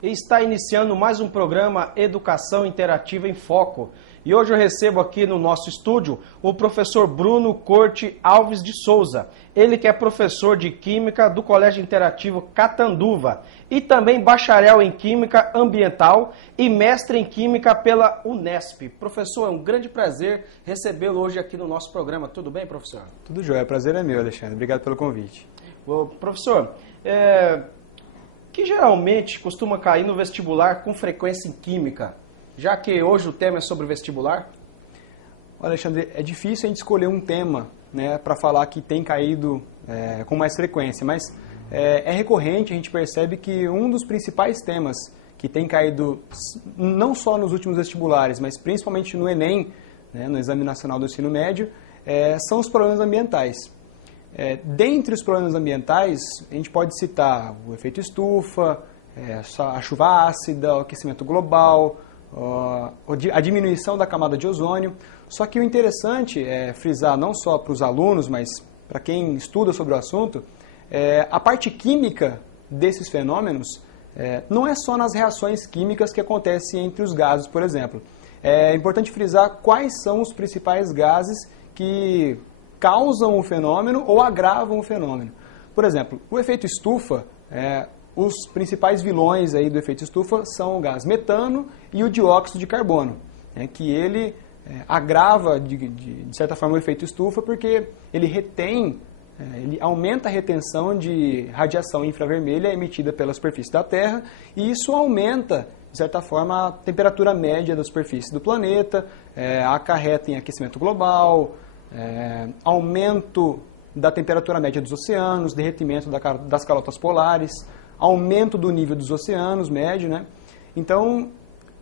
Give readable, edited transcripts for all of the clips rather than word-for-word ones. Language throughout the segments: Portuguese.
Está iniciando mais um programa Educação Interativa em Foco. E hoje eu recebo aqui no nosso estúdio o professor Bruno Corte Alves de Souza. Ele que é professor de Química do Colégio Interativo Catanduva e também bacharel em Química Ambiental e mestre em Química pela Unesp. Professor, é um grande prazer recebê-lo hoje aqui no nosso programa. Tudo bem, professor? Tudo jóia, o prazer é meu, Alexandre. Obrigado pelo convite. Professor, que geralmente costuma cair no vestibular com frequência em Química, já que hoje o tema é sobre vestibular? Alexandre, é difícil a gente escolher um tema, né, para falar que tem caído com mais frequência, mas é recorrente, a gente percebe que um dos principais temas que tem caído não só nos últimos vestibulares, mas principalmente no Enem, né, no Exame Nacional do Ensino Médio, são os problemas ambientais. Dentre os problemas ambientais, a gente pode citar o efeito estufa, a chuva ácida, o aquecimento global, a diminuição da camada de ozônio. Só que o interessante é frisar não só para os alunos, mas para quem estuda sobre o assunto, a parte química desses fenômenos não é só nas reações químicas que acontecem entre os gases, por exemplo. É importante frisar quais são os principais gases que causam o fenômeno ou agravam o fenômeno. Por exemplo, o efeito estufa, os principais vilões aí do efeito estufa são o gás metano e o dióxido de carbono, que ele agrava, de certa forma, o efeito estufa porque ele ele aumenta a retenção de radiação infravermelha emitida pela superfície da Terra e isso aumenta, de certa forma, a temperatura média da superfície do planeta, acarreta em aquecimento global, aumento da temperatura média dos oceanos, derretimento das calotas polares, aumento do nível dos oceanos médio, né? Então,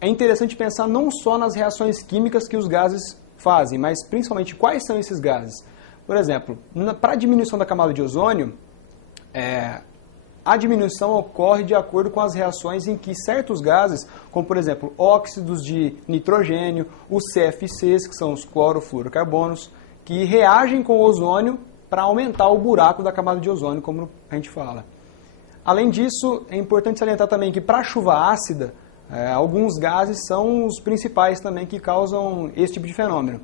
é interessante pensar não só nas reações químicas que os gases fazem, mas principalmente quais são esses gases. Por exemplo, para a diminuição da camada de ozônio, a diminuição ocorre de acordo com as reações em que certos gases, como por exemplo óxidos de nitrogênio, os CFCs, que são os clorofluorocarbonos, que reagem com o ozônio para aumentar o buraco da camada de ozônio, como a gente fala. Além disso, é importante salientar também que para a chuva ácida, alguns gases são os principais também que causam esse tipo de fenômeno,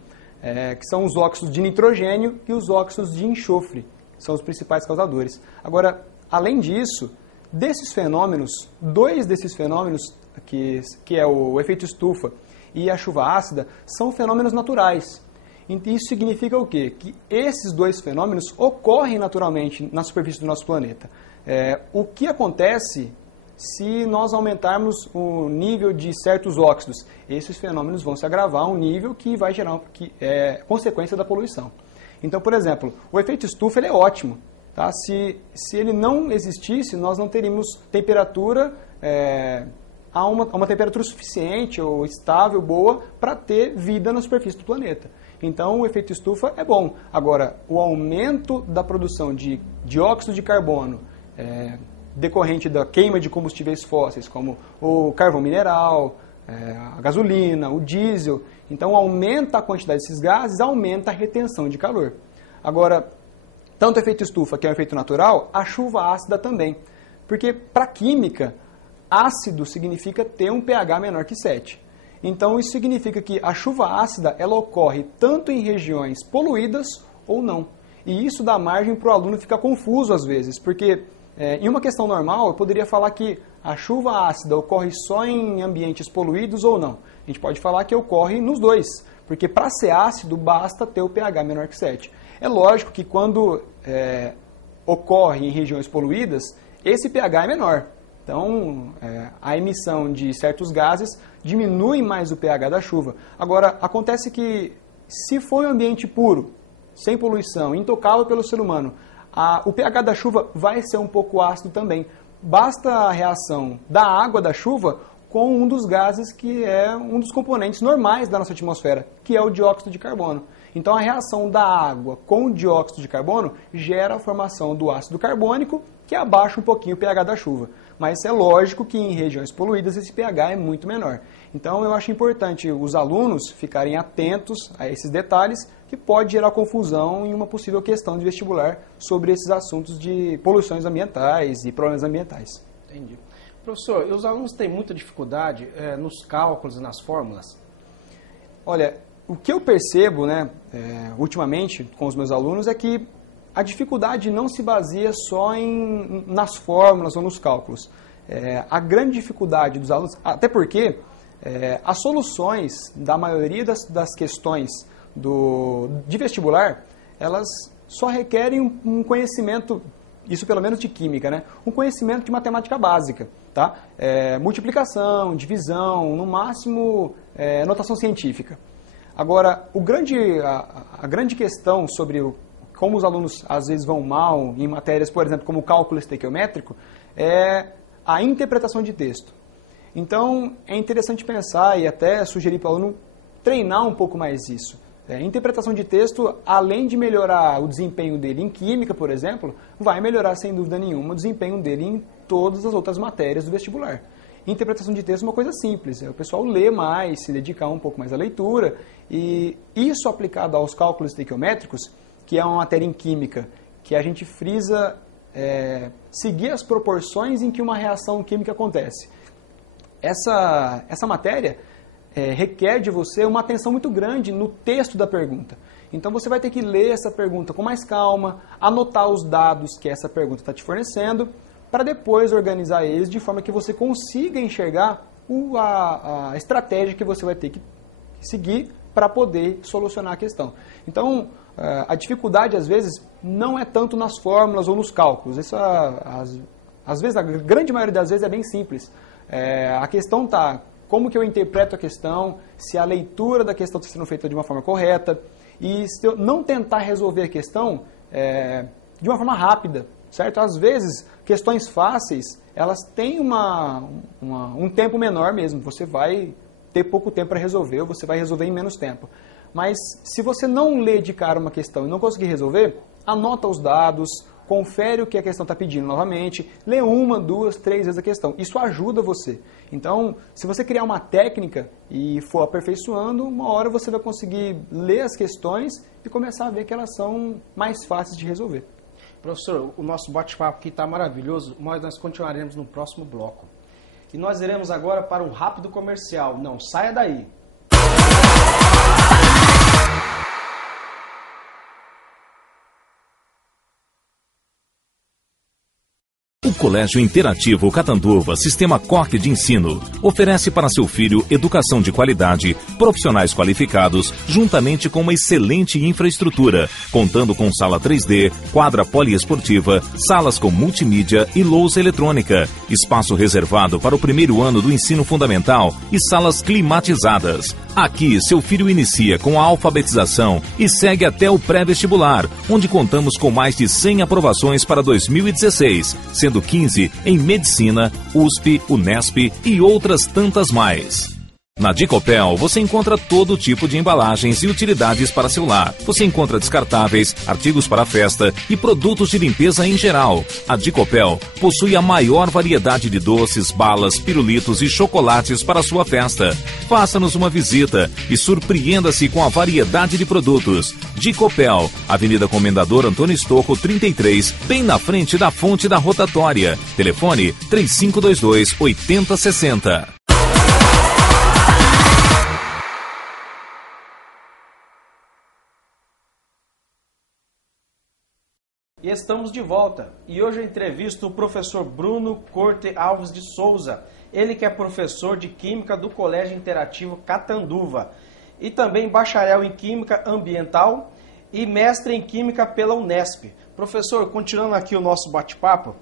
que são os óxidos de nitrogênio e os óxidos de enxofre, que são os principais causadores. Agora, além disso, desses fenômenos, dois desses fenômenos, que é o efeito estufa e a chuva ácida, são fenômenos naturais. Isso significa o quê? Que esses dois fenômenos ocorrem naturalmente na superfície do nosso planeta. O que acontece se nós aumentarmos o nível de certos óxidos? Esses fenômenos vão se agravar a um nível que vai gerar consequência da poluição. Então, por exemplo, o efeito estufa ele é ótimo. Tá? Se ele não existisse, nós não teríamos temperatura a uma temperatura suficiente ou estável, boa, para ter vida na superfície do planeta. Então, o efeito estufa é bom. Agora, o aumento da produção de dióxido de carbono decorrente da queima de combustíveis fósseis, como o carvão mineral, a gasolina, o diesel, então aumenta a quantidade desses gases, aumenta a retenção de calor. Agora, tanto o efeito estufa, que é um efeito natural, a chuva ácida também. Porque, para a química, ácido significa ter um pH menor que 7. Então, isso significa que a chuva ácida ela ocorre tanto em regiões poluídas ou não. E isso dá margem para o aluno ficar confuso às vezes, porque em uma questão normal eu poderia falar que a chuva ácida ocorre só em ambientes poluídos ou não. A gente pode falar que ocorre nos dois, porque para ser ácido basta ter o pH menor que 7. É lógico que quando ocorre em regiões poluídas, esse pH é menor. Então, a emissão de certos gases diminui mais o pH da chuva. Agora, acontece que se for um ambiente puro, sem poluição, intocável pelo ser humano, o pH da chuva vai ser um pouco ácido também. Basta a reação da água da chuva com um dos gases que é um dos componentes normais da nossa atmosfera, que é o dióxido de carbono. Então, a reação da água com o dióxido de carbono gera a formação do ácido carbônico, que abaixa um pouquinho o pH da chuva. Mas é lógico que em regiões poluídas esse pH é muito menor. Então, eu acho importante os alunos ficarem atentos a esses detalhes, que pode gerar confusão em uma possível questão de vestibular sobre esses assuntos de poluições ambientais e problemas ambientais. Entendi. Professor, e os alunos têm muita dificuldade nos cálculos e nas fórmulas? Olha, o que eu percebo, né, ultimamente com os meus alunos é que a dificuldade não se baseia só nas fórmulas ou nos cálculos. A grande dificuldade dos alunos, até porque as soluções da maioria das questões de vestibular, elas só requerem um conhecimento, isso pelo menos de química, né? Um conhecimento de matemática básica, tá? Multiplicação, divisão, no máximo notação científica. Agora, a grande questão sobre como os alunos às vezes vão mal em matérias, por exemplo, como o cálculo estequiométrico, é a interpretação de texto. Então, é interessante pensar e até sugerir para o aluno treinar um pouco mais isso. Interpretação de texto, além de melhorar o desempenho dele em química, por exemplo, vai melhorar sem dúvida nenhuma o desempenho dele em todas as outras matérias do vestibular. Interpretação de texto é uma coisa simples, o pessoal lê mais, se dedicar um pouco mais à leitura, e isso aplicado aos cálculos estequiométricos, que é uma matéria em química, que a gente frisa seguir as proporções em que uma reação química acontece. Essa matéria requer de você uma atenção muito grande no texto da pergunta. Então você vai ter que ler essa pergunta com mais calma, anotar os dados que essa pergunta está te fornecendo, para depois organizar eles de forma que você consiga enxergar a estratégia que você vai ter que seguir para poder solucionar a questão. Então, a dificuldade, às vezes, não é tanto nas fórmulas ou nos cálculos. Isso, às vezes, a grande maioria das vezes é bem simples. A questão está como que eu interpreto a questão, se a leitura da questão está sendo feita de uma forma correta, e se eu não tentar resolver a questão de uma forma rápida, certo? Às vezes, questões fáceis, elas têm um tempo menor mesmo, você vai ter pouco tempo para resolver, ou você vai resolver em menos tempo. Mas se você não lê de cara uma questão e não conseguir resolver, anota os dados, confere o que a questão está pedindo novamente, lê 1, 2, 3 vezes a questão. Isso ajuda você. Então, se você criar uma técnica e for aperfeiçoando, uma hora você vai conseguir ler as questões e começar a ver que elas são mais fáceis de resolver. Professor, o nosso bate-papo aqui está maravilhoso, mas nós continuaremos no próximo bloco. E nós iremos agora para um rápido comercial. Não saia daí! O Colégio Interativo Catanduva, Sistema Coque de Ensino, oferece para seu filho educação de qualidade, profissionais qualificados, juntamente com uma excelente infraestrutura, contando com sala 3D, quadra poliesportiva, salas com multimídia e lousa eletrônica, espaço reservado para o primeiro ano do ensino fundamental e salas climatizadas. Aqui, seu filho inicia com a alfabetização e segue até o pré-vestibular, onde contamos com mais de 100 aprovações para 2016, sendo 15 em Medicina, USP, Unesp e outras tantas mais. Na Dicopel, você encontra todo tipo de embalagens e utilidades para seu lar. Você encontra descartáveis, artigos para festa e produtos de limpeza em geral. A Dicopel possui a maior variedade de doces, balas, pirulitos e chocolates para sua festa. Faça-nos uma visita e surpreenda-se com a variedade de produtos. Dicopel, Avenida Comendador Antônio Stocco, 33, bem na frente da fonte da rotatória. Telefone 3522-8060. E estamos de volta. E hoje eu entrevisto o professor Bruno Corte Alves de Souza. Ele que é professor de Química do Colégio Interativo Catanduva. E também bacharel em Química Ambiental e mestre em Química pela Unesp. Professor, continuando aqui o nosso bate-papo,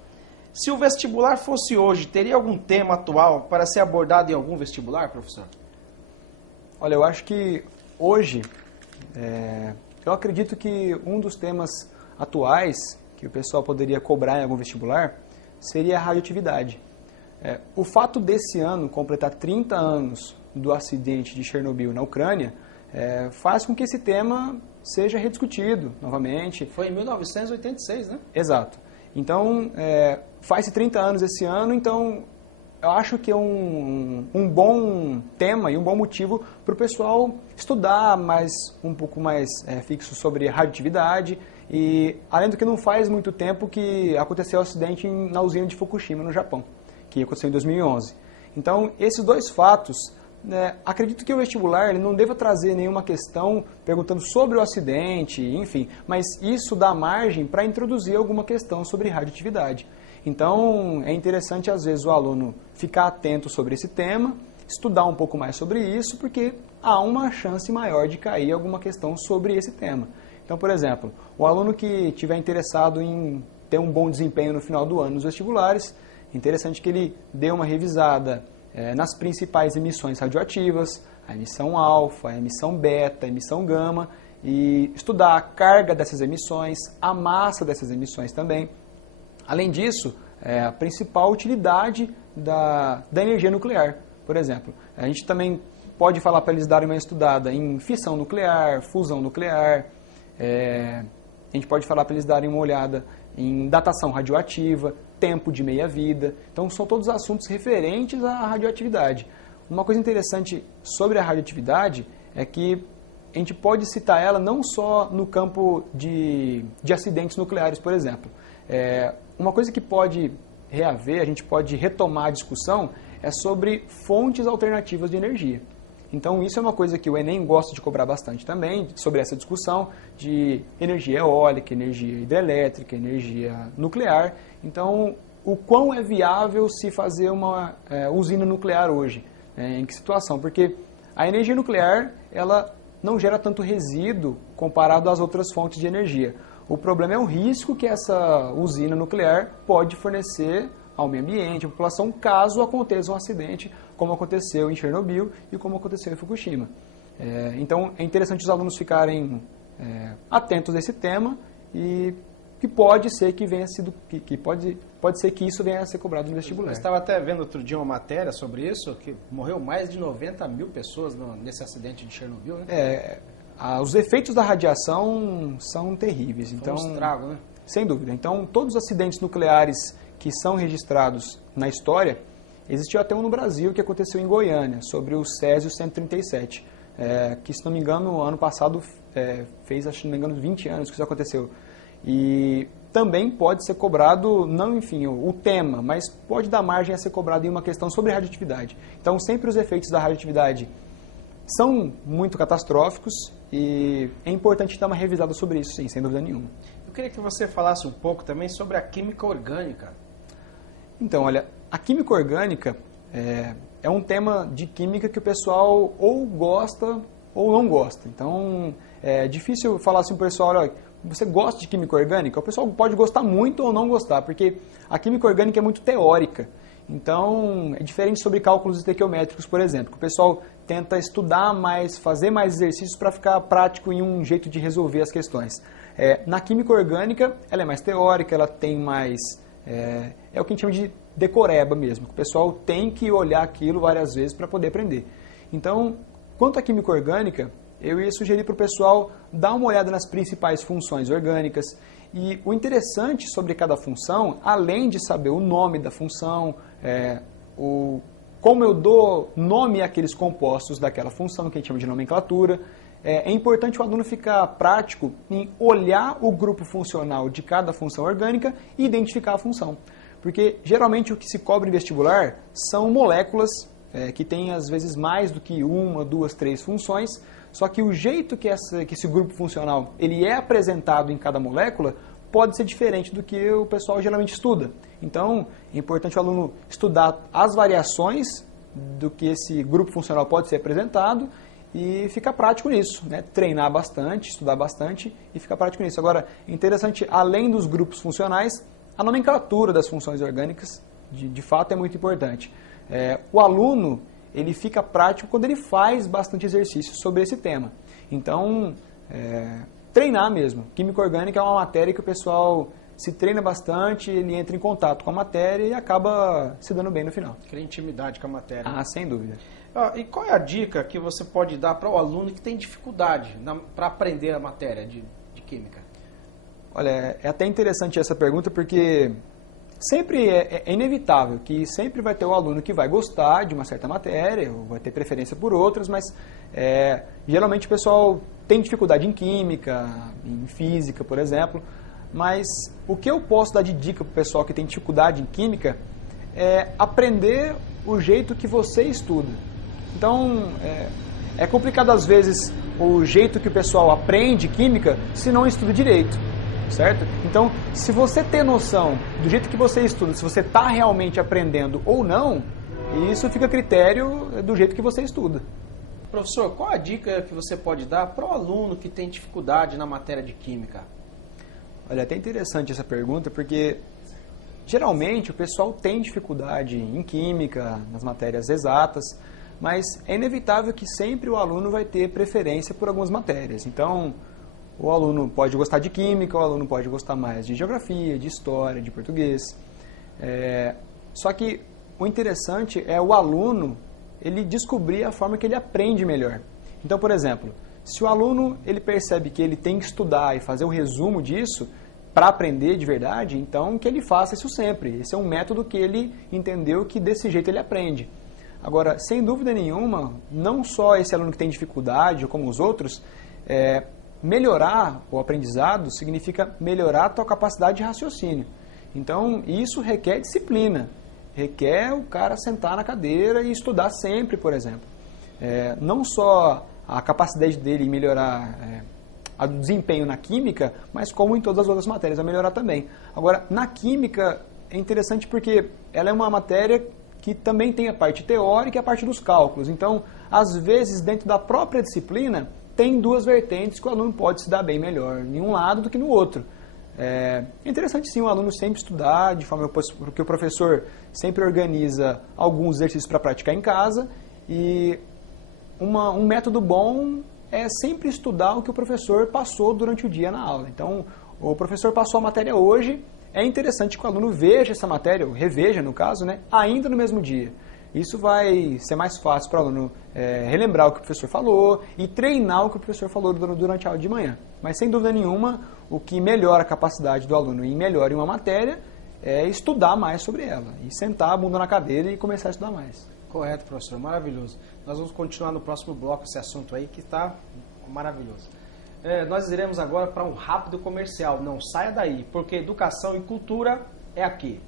se o vestibular fosse hoje, teria algum tema atual para ser abordado em algum vestibular, professor? Olha, eu acho que hoje, eu acredito que um dos temas atuais que o pessoal poderia cobrar em algum vestibular seria a radioatividade. O fato desse ano completar 30 anos do acidente de Chernobyl na Ucrânia faz com que esse tema seja rediscutido novamente. Foi em 1986, né? Exato. Então, faz-se 30 anos esse ano, então eu acho que é um bom tema e um bom motivo para o pessoal estudar um pouco mais fixo sobre a radioatividade. E, além do que não faz muito tempo que aconteceu o acidente na usina de Fukushima, no Japão. que aconteceu em 2011. Então, esses dois fatos, né, acredito que o vestibular ele não deva trazer nenhuma questão perguntando sobre o acidente, enfim, mas isso dá margem para introduzir alguma questão sobre radioatividade. Então, é interessante, às vezes, o aluno ficar atento sobre esse tema, estudar um pouco mais sobre isso, porque há uma chance maior de cair alguma questão sobre esse tema. Então, por exemplo, o aluno que estiver interessado em ter um bom desempenho no final do ano nos vestibulares, é interessante que ele dê uma revisada nas principais emissões radioativas, a emissão alfa, a emissão beta, a emissão gama, e estudar a carga dessas emissões, a massa dessas emissões também. Além disso, a principal utilidade da energia nuclear. Por exemplo, a gente também pode falar para eles darem uma estudada em fissão nuclear, fusão nuclear, a gente pode falar para eles darem uma olhada em datação radioativa, tempo de meia-vida. Então, são todos assuntos referentes à radioatividade. Uma coisa interessante sobre a radioatividade é que a gente pode citar ela não só no campo de acidentes nucleares, por exemplo. Uma coisa que pode reaver, a gente pode retomar a discussão, é sobre fontes alternativas de energia. Então, isso é uma coisa que o Enem gosta de cobrar bastante também, sobre essa discussão de energia eólica, energia hidrelétrica, energia nuclear. Então, o quão é viável se fazer uma usina nuclear hoje? Em que situação? Porque a energia nuclear, ela não gera tanto resíduo comparado às outras fontes de energia. O problema é o risco que essa usina nuclear pode fornecer ao meio ambiente, à população, caso aconteça um acidente, como aconteceu em Chernobyl e como aconteceu em Fukushima. Então, é interessante os alunos ficarem atentos a esse tema e que pode ser que venha sido, pode ser que isso venha a ser cobrado no vestibular. Eu estava até vendo outro dia uma matéria sobre isso, que morreu mais de 90 mil pessoas nesse acidente de Chernobyl, né? Os efeitos da radiação são terríveis. Foi então, um estrago, né? Sem dúvida. Então, todos os acidentes nucleares que são registrados na história, existiu até um no Brasil que aconteceu em Goiânia, sobre o Césio 137, que, se não me engano, ano passado fez, acho que não me engano, 20 anos que isso aconteceu. E também pode ser cobrado, não, enfim, o tema, mas pode dar margem a ser cobrado em uma questão sobre radioatividade. Então, sempre os efeitos da radioatividade são muito catastróficos e é importante dar uma revisada sobre isso, sim, sem dúvida nenhuma. Eu queria que você falasse um pouco também sobre a química orgânica. Então, olha, a química orgânica é um tema de química que o pessoal ou gosta ou não gosta. Então, é difícil falar assim para o pessoal, olha, você gosta de química orgânica? O pessoal pode gostar muito ou não gostar, porque a química orgânica é muito teórica. Então, é diferente sobre cálculos estequiométricos, por exemplo, que o pessoal tenta estudar mais, fazer mais exercícios para ficar prático em um jeito de resolver as questões. Na química orgânica, ela é mais teórica, ela tem mais... É o que a gente chama de decoreba mesmo, que o pessoal tem que olhar aquilo várias vezes para poder aprender. Então, quanto à química orgânica, eu ia sugerir para o pessoal dar uma olhada nas principais funções orgânicas. E o interessante sobre cada função, além de saber o nome da função, como eu dou nome àqueles compostos daquela função, que a gente chama de nomenclatura, é importante o aluno ficar prático em olhar o grupo funcional de cada função orgânica e identificar a função. Porque geralmente o que se cobra em vestibular são moléculas que têm às vezes mais do que uma, duas, três funções, só que o jeito que esse grupo funcional ele é apresentado em cada molécula pode ser diferente do que o pessoal geralmente estuda. Então, é importante o aluno estudar as variações do que esse grupo funcional pode ser apresentado e ficar prático nisso, né? Treinar bastante, estudar bastante e ficar prático nisso. Agora, é interessante, além dos grupos funcionais, a nomenclatura das funções orgânicas, de fato, é muito importante. O aluno, ele fica prático quando ele faz bastante exercício sobre esse tema. Então, treinar mesmo. Química orgânica é uma matéria que o pessoal se treina bastante, ele entra em contato com a matéria e acaba se dando bem no final. Cria intimidade com a matéria. Ah, sem dúvida. E qual é a dica que você pode dar para o aluno que tem dificuldade para aprender a matéria de química? Olha, é até interessante essa pergunta porque sempre é inevitável que sempre vai ter o aluno que vai gostar de uma certa matéria ou vai ter preferência por outras, mas geralmente o pessoal tem dificuldade em química, em física, por exemplo, mas o que eu posso dar de dica para o pessoal que tem dificuldade em química aprender o jeito que você estuda. Então, é complicado às vezes o jeito que o pessoal aprende química se não estuda direito, certo? Então, se você ter noção do jeito que você estuda, se você está realmente aprendendo ou não, isso fica a critério do jeito que você estuda. Professor, qual a dica que você pode dar para o aluno que tem dificuldade na matéria de química? Olha, é até interessante essa pergunta, porque geralmente o pessoal tem dificuldade em química, nas matérias exatas, mas é inevitável que sempre o aluno vai ter preferência por algumas matérias. Então, o aluno pode gostar de química, o aluno pode gostar mais de geografia, de história, de português. Só que o interessante é o aluno ele descobrir a forma que ele aprende melhor. Então, por exemplo, se o aluno ele percebe que ele tem que estudar e fazer o resumo disso para aprender de verdade, então que ele faça isso sempre. Esse é um método que ele entendeu que desse jeito ele aprende. Agora, sem dúvida nenhuma, não só esse aluno que tem dificuldade, como os outros, melhorar o aprendizado significa melhorar a tua capacidade de raciocínio. Então, isso requer disciplina. Requer o cara sentar na cadeira e estudar sempre, por exemplo. Não só a capacidade dele em melhorar o desempenho na química, mas como em todas as outras matérias, a melhorar também. Agora, na química é interessante porque ela é uma matéria que também tem a parte teórica e a parte dos cálculos. Então, às vezes, dentro da própria disciplina, tem duas vertentes que o aluno pode se dar bem melhor em um lado do que no outro. É interessante sim o aluno sempre estudar, de forma que o professor sempre organiza alguns exercícios para praticar em casa, e um método bom é sempre estudar o que o professor passou durante o dia na aula. Então, o professor passou a matéria hoje, é interessante que o aluno veja essa matéria, ou reveja no caso, ainda no mesmo dia. Isso vai ser mais fácil para o aluno relembrar o que o professor falou e treinar o que o professor falou durante a aula de manhã. Mas, sem dúvida nenhuma, o que melhora a capacidade do aluno e melhora em uma matéria é estudar mais sobre ela. E sentar a bunda na cadeira e começar a estudar mais. Correto, professor. Maravilhoso. Nós vamos continuar no próximo bloco esse assunto aí que está maravilhoso. Nós iremos agora para um rápido comercial. Não saia daí, porque educação e cultura é aqui.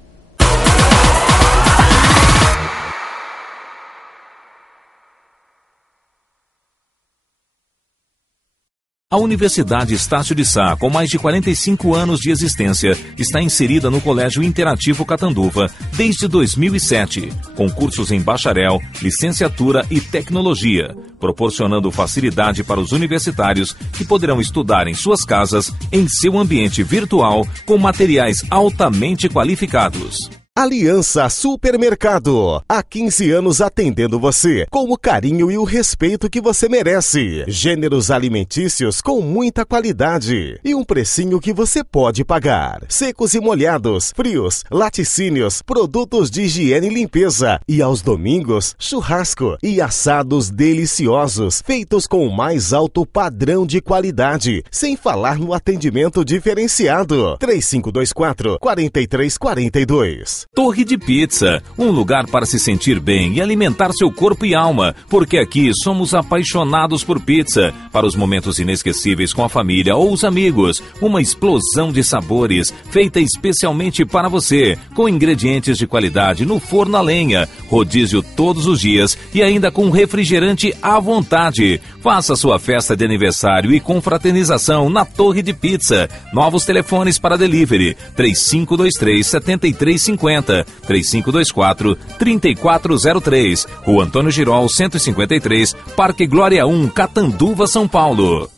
A Universidade Estácio de Sá, com mais de 45 anos de existência, está inserida no Colégio Interativo Catanduva desde 2007, com cursos em bacharel, licenciatura e tecnologia, proporcionando facilidade para os universitários que poderão estudar em suas casas, em seu ambiente virtual, com materiais altamente qualificados. Aliança Supermercado, há 15 anos atendendo você com o carinho e o respeito que você merece. Gêneros alimentícios com muita qualidade e um precinho que você pode pagar. Secos e molhados, frios, laticínios, produtos de higiene e limpeza. E aos domingos, churrasco e assados deliciosos, feitos com o mais alto padrão de qualidade, sem falar no atendimento diferenciado. 3524-4342. Torre de Pizza, um lugar para se sentir bem e alimentar seu corpo e alma, porque aqui somos apaixonados por pizza. Para os momentos inesquecíveis com a família ou os amigos, uma explosão de sabores, feita especialmente para você, com ingredientes de qualidade no forno a lenha, rodízio todos os dias e ainda com refrigerante à vontade. Faça sua festa de aniversário e confraternização na Torre de Pizza. Novos telefones para delivery: 3523-7350. 3524-3403, Rua Antônio Girol, 153, Parque Glória 1, Catanduva, São Paulo.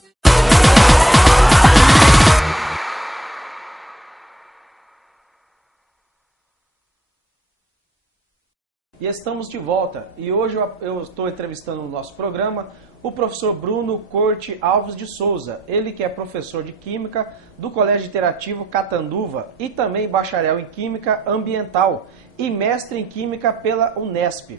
E estamos de volta. E hoje eu estou entrevistando no nosso programa o professor Bruno Corte Alves de Souza. Ele que é professor de Química do Colégio Interativo Catanduva e também bacharel em Química Ambiental e mestre em Química pela Unesp.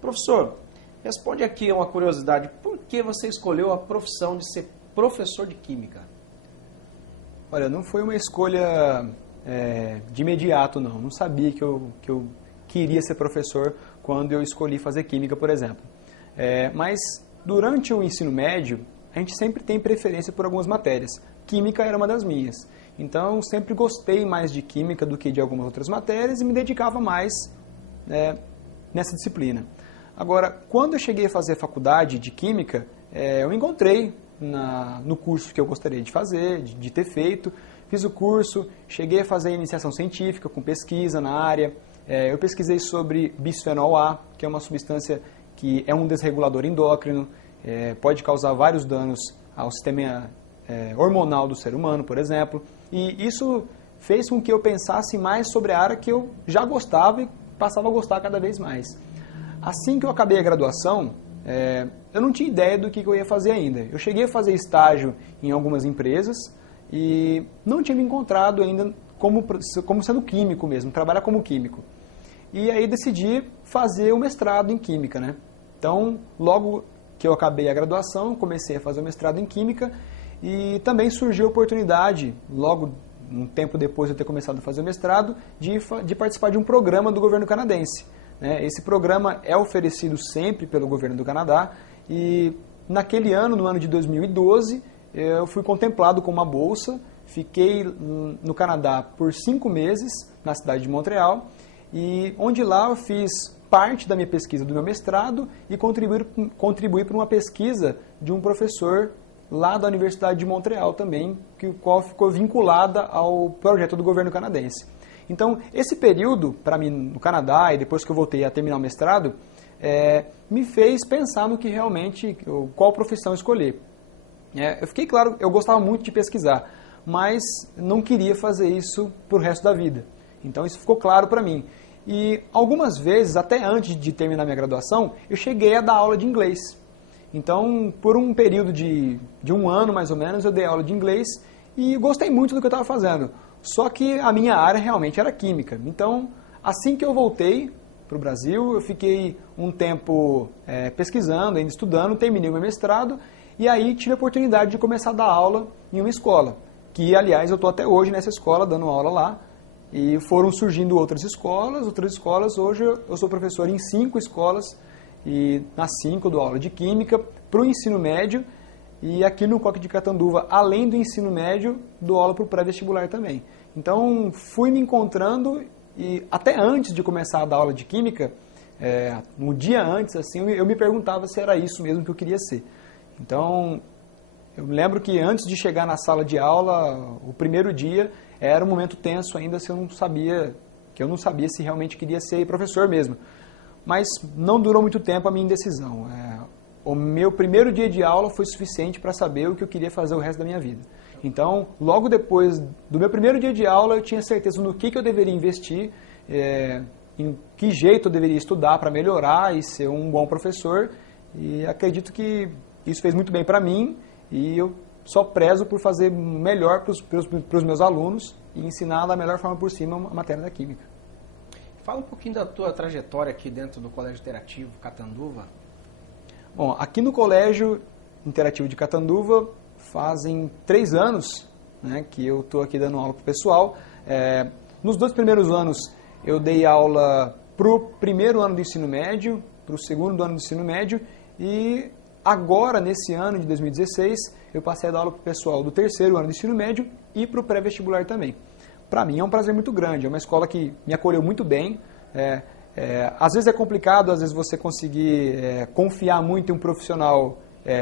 Professor, responde aqui uma curiosidade. Por que você escolheu a profissão de ser professor de Química? Olha, não foi uma escolha de imediato, não. Não sabia que eu queria ser professor quando eu escolhi fazer Química, por exemplo. Mas durante o ensino médio, a gente sempre tem preferência por algumas matérias. Química era uma das minhas. Então, eu sempre gostei mais de Química do que de algumas outras matérias e me dedicava mais nessa disciplina. Agora, quando eu cheguei a fazer faculdade de Química, eu encontrei no curso que eu gostaria de fazer, de ter feito. Fiz o curso, cheguei a fazer iniciação científica com pesquisa na área. Eu pesquisei sobre bisfenol A, que é uma substância que é um desregulador endócrino, pode causar vários danos ao sistema hormonal do ser humano, por exemplo. E isso fez com que eu pensasse mais sobre a área que eu já gostava e passava a gostar cada vez mais. Assim que eu acabei a graduação, eu não tinha ideia do que eu ia fazer ainda. Eu cheguei a fazer estágio em algumas empresas e não tinha me encontrado ainda como sendo químico mesmo, trabalhar como químico. E aí decidi fazer o mestrado em Química, né? Então, logo que eu acabei a graduação, comecei a fazer o mestrado em Química e também surgiu a oportunidade, logo um tempo depois de eu ter começado a fazer o mestrado, de participar de um programa do governo canadense. Esse programa é oferecido sempre pelo governo do Canadá e naquele ano, no ano de 2012, eu fui contemplado com uma bolsa, fiquei no Canadá por 5 meses, na cidade de Montreal, e onde lá eu fiz parte da minha pesquisa do meu mestrado e contribuí para uma pesquisa de um professor lá da Universidade de Montreal também, qual ficou vinculada ao projeto do governo canadense. Então, esse período, para mim, no Canadá, e depois que eu voltei a terminar o mestrado, me fez pensar no que realmente, qual profissão escolher. Eu fiquei claro, eu gostava muito de pesquisar, mas não queria fazer isso para o resto da vida. Então, isso ficou claro para mim. E algumas vezes, até antes de terminar minha graduação, eu cheguei a dar aula de inglês. Então, por um período de 1 ano, mais ou menos, eu dei aula de inglês e gostei muito do que eu estava fazendo. Só que a minha área realmente era química. Então, assim que eu voltei para o Brasil, eu fiquei um tempo pesquisando, ainda estudando, terminei o meu mestrado e aí tive a oportunidade de começar a dar aula em uma escola, que, aliás, eu estou até hoje nessa escola, dando aula lá, e foram surgindo outras escolas. Hoje eu sou professor em 5 escolas, e nas 5 dou aula de Química para o ensino médio, e aqui no COC de Catanduva, além do ensino médio, dou aula para o pré-vestibular também. Então, fui me encontrando, e até antes de começar a dar aula de Química, um dia antes, assim, eu me perguntava se era isso mesmo que eu queria ser. Então, eu me lembro que antes de chegar na sala de aula, o primeiro dia, era um momento tenso ainda, eu não sabia se realmente queria ser professor mesmo. Mas não durou muito tempo a minha indecisão. O meu primeiro dia de aula foi suficiente para saber o que eu queria fazer o resto da minha vida. Então, logo depois do meu primeiro dia de aula, eu tinha certeza no que eu deveria investir, em que jeito eu deveria estudar para melhorar e ser um bom professor. E acredito que isso fez muito bem para mim e eu só prezo por fazer melhor para os meus alunos e ensinar da melhor forma possível a matéria da Química. Fala um pouquinho da tua trajetória aqui dentro do Colégio Interativo Catanduva. Bom, aqui no Colégio Interativo de Catanduva fazem 3 anos, né, que eu estou aqui dando aula para o pessoal. Nos 2 primeiros anos eu dei aula para o primeiro ano do ensino médio, para o segundo ano do ensino médio e agora, nesse ano de 2016, eu passei a dar aula para o pessoal do 3º ano do ensino médio e para o pré-vestibular também. Para mim é um prazer muito grande, é uma escola que me acolheu muito bem. Às vezes é complicado, às vezes você conseguir confiar muito em um profissional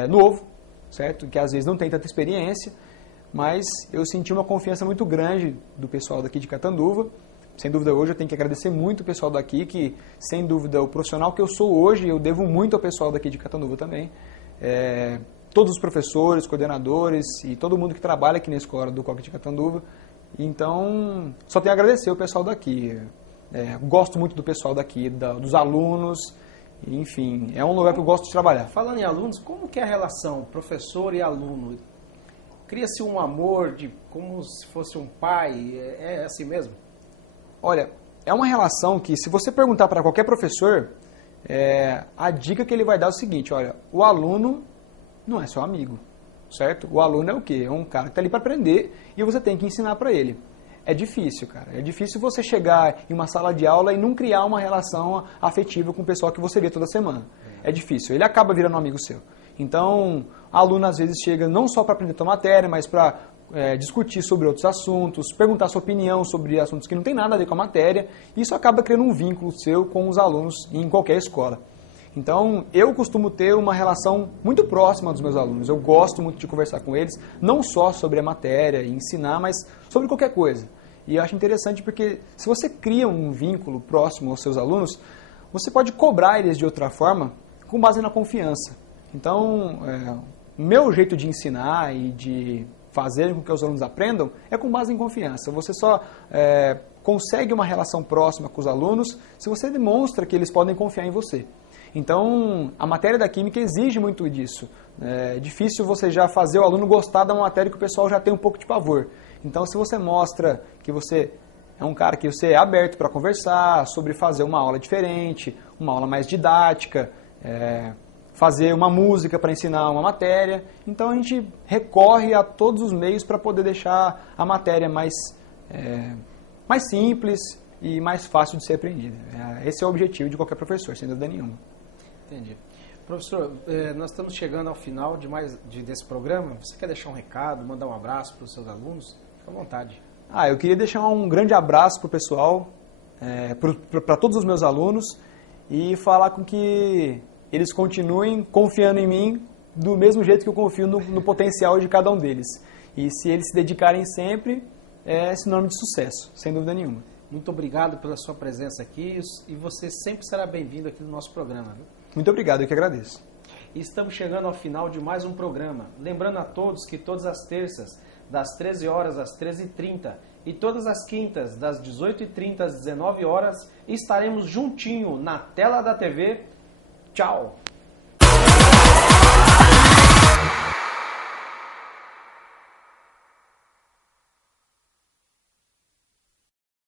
novo, certo? Que às vezes não tem tanta experiência, mas eu senti uma confiança muito grande do pessoal daqui de Catanduva. Sem dúvida, hoje eu tenho que agradecer muito o pessoal daqui, que sem dúvida o profissional que eu sou hoje, eu devo muito ao pessoal daqui de Catanduva também. Todos os professores, coordenadores e todo mundo que trabalha aqui na escola do COC de Catanduva. Então, só tenho a agradecer o pessoal daqui. Gosto muito do pessoal daqui, dos alunos, enfim, é um lugar que eu gosto de trabalhar. Falando em alunos, como que é a relação professor e aluno? Cria-se um amor como se fosse um pai, é assim mesmo? Olha, é uma relação que, se você perguntar para qualquer professor, a dica que ele vai dar é o seguinte, olha, o aluno não é seu amigo, certo? O aluno é o quê? É um cara que está ali para aprender e você tem que ensinar para ele. É difícil, cara. É difícil você chegar em uma sala de aula e não criar uma relação afetiva com o pessoal que você vê toda semana. É difícil. Ele acaba virando um amigo seu. Então, o aluno às vezes chega não só para aprender a tua matéria, mas para discutir sobre outros assuntos, perguntar sua opinião sobre assuntos que não tem nada a ver com a matéria. Isso acaba criando um vínculo seu com os alunos em qualquer escola. Então, eu costumo ter uma relação muito próxima dos meus alunos. Eu gosto muito de conversar com eles, não só sobre a matéria e ensinar, mas sobre qualquer coisa. E eu acho interessante porque se você cria um vínculo próximo aos seus alunos, você pode cobrar eles de outra forma com base na confiança. Então, meu jeito de ensinar e de fazer com que os alunos aprendam é com base em confiança. Você só consegue uma relação próxima com os alunos se você demonstra que eles podem confiar em você. Então, a matéria da Química exige muito disso. É difícil você já fazer o aluno gostar da matéria que o pessoal já tem um pouco de pavor. Então, se você mostra que você é um cara que você é aberto para conversar sobre fazer uma aula diferente, uma aula mais didática, fazer uma música para ensinar uma matéria, então a gente recorre a todos os meios para poder deixar a matéria mais simples e mais fácil de ser aprendida. Esse é o objetivo de qualquer professor, sem dúvida nenhuma. Entendi. Professor, nós estamos chegando ao final desse programa. Você quer deixar um recado, mandar um abraço para os seus alunos? Fique à vontade. Eu queria deixar um grande abraço para o pessoal, para todos os meus alunos, e falar com que eles continuem confiando em mim do mesmo jeito que eu confio no potencial de cada um deles. E se eles se dedicarem sempre, é sinônimo de sucesso, sem dúvida nenhuma. Muito obrigado pela sua presença aqui e você sempre será bem-vindo aqui no nosso programa. Viu? Muito obrigado, eu que agradeço. E estamos chegando ao final de mais um programa. Lembrando a todos que todas as terças, das 13 horas às 13h30 e todas as quintas, das 18h30 às 19 horas, estaremos juntinho na tela da TV. Tchau!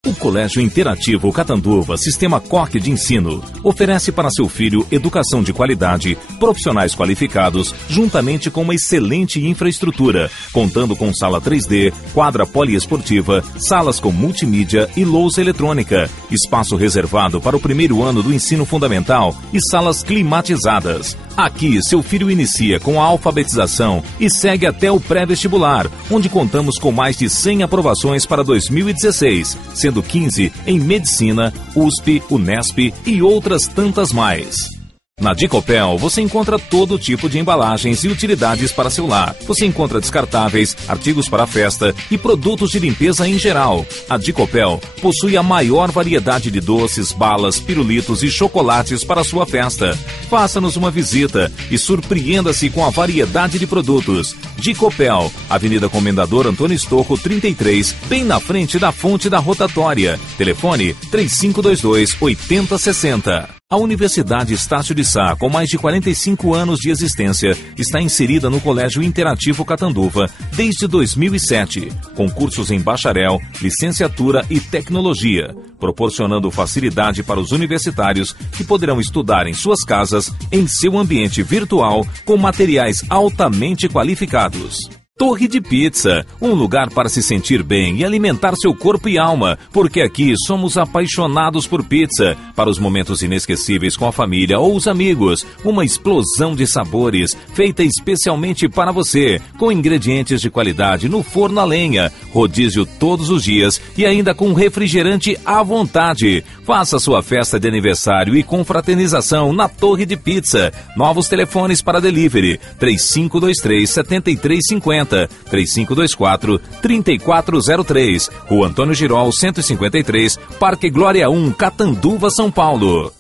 O Colégio Interativo Catanduva Sistema Coque de Ensino oferece para seu filho educação de qualidade, profissionais qualificados, juntamente com uma excelente infraestrutura, contando com sala 3D, quadra poliesportiva, salas com multimídia e lousa eletrônica, espaço reservado para o primeiro ano do ensino fundamental e salas climatizadas. Aqui, seu filho inicia com a alfabetização e segue até o pré-vestibular, onde contamos com mais de 100 aprovações para 2016, sendo 15 em Medicina, USP, Unesp e outras tantas mais. Na Dicopel, você encontra todo tipo de embalagens e utilidades para celular. Você encontra descartáveis, artigos para festa e produtos de limpeza em geral. A Dicopel possui a maior variedade de doces, balas, pirulitos e chocolates para sua festa. Faça-nos uma visita e surpreenda-se com a variedade de produtos. Dicopel, Avenida Comendador Antônio Estocco, 33, bem na frente da fonte da rotatória. Telefone 3522-8060. A Universidade Estácio de Sá, com mais de 45 anos de existência, está inserida no Colégio Interativo Catanduva desde 2007, com cursos em bacharel, licenciatura e tecnologia, proporcionando facilidade para os universitários que poderão estudar em suas casas, em seu ambiente virtual, com materiais altamente qualificados. Torre de Pizza, um lugar para se sentir bem e alimentar seu corpo e alma, porque aqui somos apaixonados por pizza. Para os momentos inesquecíveis com a família ou os amigos, uma explosão de sabores, feita especialmente para você, com ingredientes de qualidade no forno a lenha, rodízio todos os dias e ainda com refrigerante à vontade. Faça sua festa de aniversário e confraternização na Torre de Pizza. Novos telefones para delivery, 3523-7350. 3524-3403, Rua Antônio Girol, 153, Parque Glória 1, Catanduva, São Paulo.